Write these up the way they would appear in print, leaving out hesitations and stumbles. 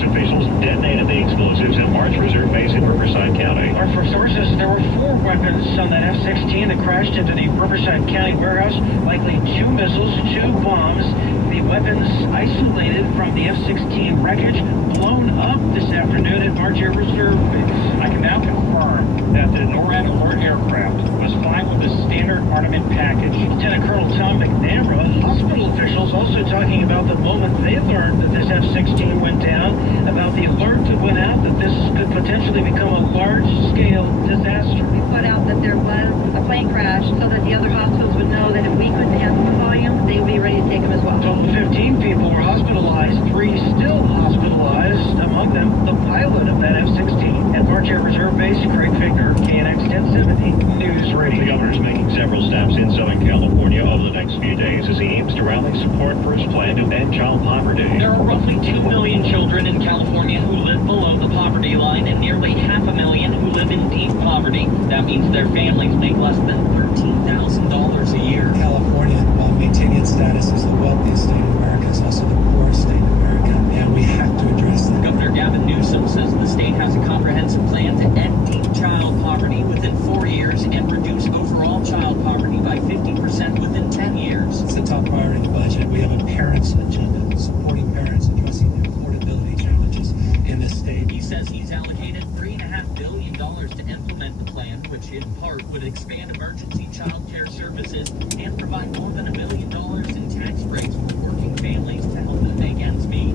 U.S. officials detonated the explosives at March Reserve Base in Riverside County. Our first sources, there were 4 weapons on that F-16 that crashed into the Riverside County warehouse, likely 2 missiles, 2 bombs. The weapons isolated from the F-16 wreckage, blown up this afternoon at March Air Reserve Base. I can now confirm that the NORAD alert aircraft was flying with a standard armament package. Lieutenant Colonel Tom McNamara, hospital officials also talking about the moment they learned that this F-16 went down, about the alert that went out that this could potentially become a large-scale disaster. We put out that there was a plane crash so that the other hospitals would know that if we couldn't handle the volume, they would be ready to take them as well. Total 15 people were hospitalized, 3 still hospitalized, among them the pilot of that F-16 at March Air Reserve Base. Craig Fickner, KNX 1070 News Radio. The governor is making several steps in Southern California over the next few days as he aims to rally support for his plan to end child poverty. There are roughly 2 million children in California who live below the poverty line and nearly 500,000 who live in deep poverty. That means their families make less than $13,000 a year. California, while maintaining its status as the wealthiest state in America, is also the poorest state in America, and we have to address that. Governor Gavin Newsom says the state has a comprehensive plan to end deep child poverty within 4 years and reduce overall child poverty by 50% within 10 years. It's the top priority in the budget. We have a parents' agenda, supporting parents, addressing the affordability challenges in this state. He says he's allocated $3.5 billion to implement the plan, which in part would expand emergency child care services and provide more than $1 billion in tax breaks for working families to help them make ends meet.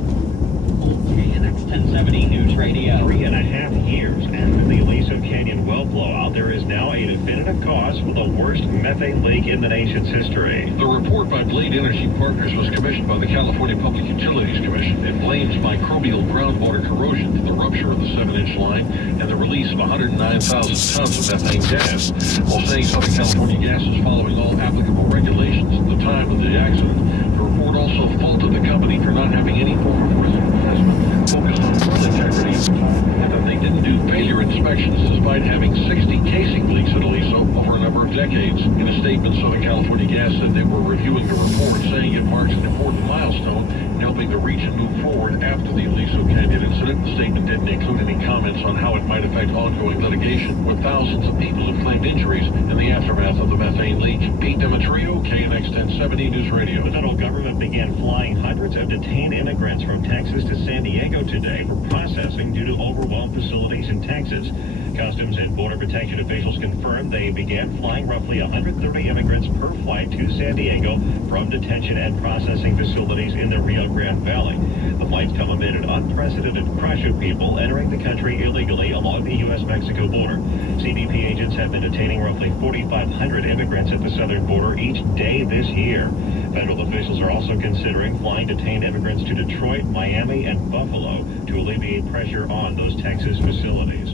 KNX 1070 News Radio. 3.5 years after the Aliso Canyon well blowout, there is now a definitive cause for the worst methane leak in the nation's history. The report by Blade Energy Partners was commissioned by the California Public Utilities Commission. It blames microbial groundwater corrosion from the rupture of the 7-inch line and the release of 109,000 tons of methane gas. While saying Southern California Gas is following all applicable regulations at the time of the accident, the report also faulted the company for not having any form of risk assessment focused on well integrity at the time, and that they didn't do failure inspections despite having 60 casing leaks at Aliso over a number of decades. In a statement, Southern California Gas said they were reviewing the report, saying it marks an important milestone in helping the region move forward after the Aliso Canyon incident. The statement didn't include any comments on how it might affect ongoing litigation, where thousands of people have claimed injuries in the aftermath of the methane leak. Pete Demetrio, KNX 1070 News Radio. The federal government began flying hundreds of detained immigrants from Texas to San Diego today for processing due to overwhelmed facilities in Texas. Customs and Border Protection officials confirmed they began flying roughly 130 immigrants per flight to San Diego from detention and processing facilities in the Rio Grande Valley. The flights come amid an unprecedented crush of people entering the country illegally along the U.S.-Mexico border. CBP agents have been detaining roughly 4,500 immigrants at the southern border each day this year. Federal officials are also considering flying detained immigrants to Detroit, Miami, and Buffalo to alleviate pressure on those Texas facilities.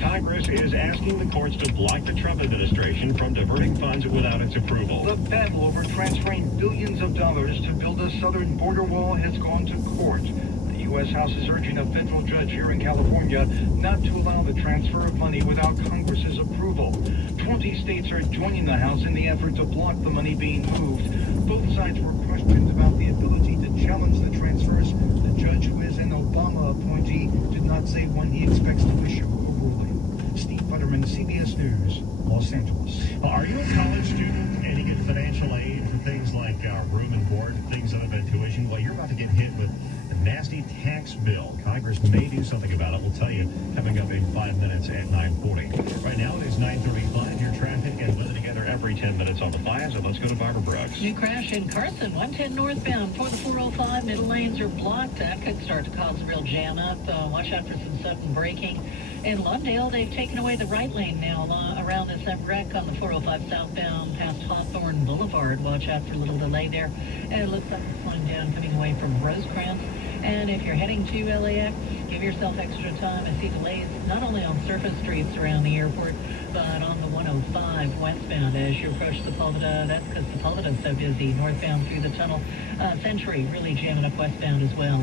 Congress is asking the courts to block the Trump administration from diverting funds without its approval. The battle over transferring billions of dollars to build a southern border wall has gone to court. The U.S. House is urging a federal judge here in California not to allow the transfer of money without Congress's approval. 20 states are joining the House in the effort to block the money being moved. Both sides were questioned about the ability to challenge the transfers. The judge, who is an Obama appointee, did not say when he expects to issue a ruling. Steve Butterman, CBS News, Los Angeles. Well, are you a college student and you get financial aid for things like room and board, things other than tuition? Well, you're about to get hit with a nasty tax bill. Congress may do something about it. We'll tell you coming up in 5 minutes at 9:40. Right now it is 9:35. Your traffic and weather together every 10 minutes on the 5s. And let's go to Barbara Brooks. New crash in Carson, 110 northbound for the 405. Middle lanes are blocked. That could start to cause a real jam up. Watch out for some sudden braking. In Lawndale, they've taken away the right lane now around this wreck on the 405 southbound past Hawthorne Boulevard. Watch out for a little delay there. And it looks like it's slowing down coming away from Rosecrans. And if you're heading to LAX, give yourself extra time. I see delays not only on surface streets around the airport, but on the 105 westbound as you approach Sepulveda. That's because Sepulveda is so busy. Northbound through the tunnel. Century really jamming up westbound as well.